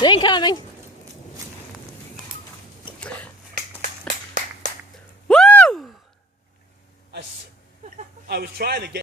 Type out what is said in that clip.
It ain't coming. Woo! I was trying to get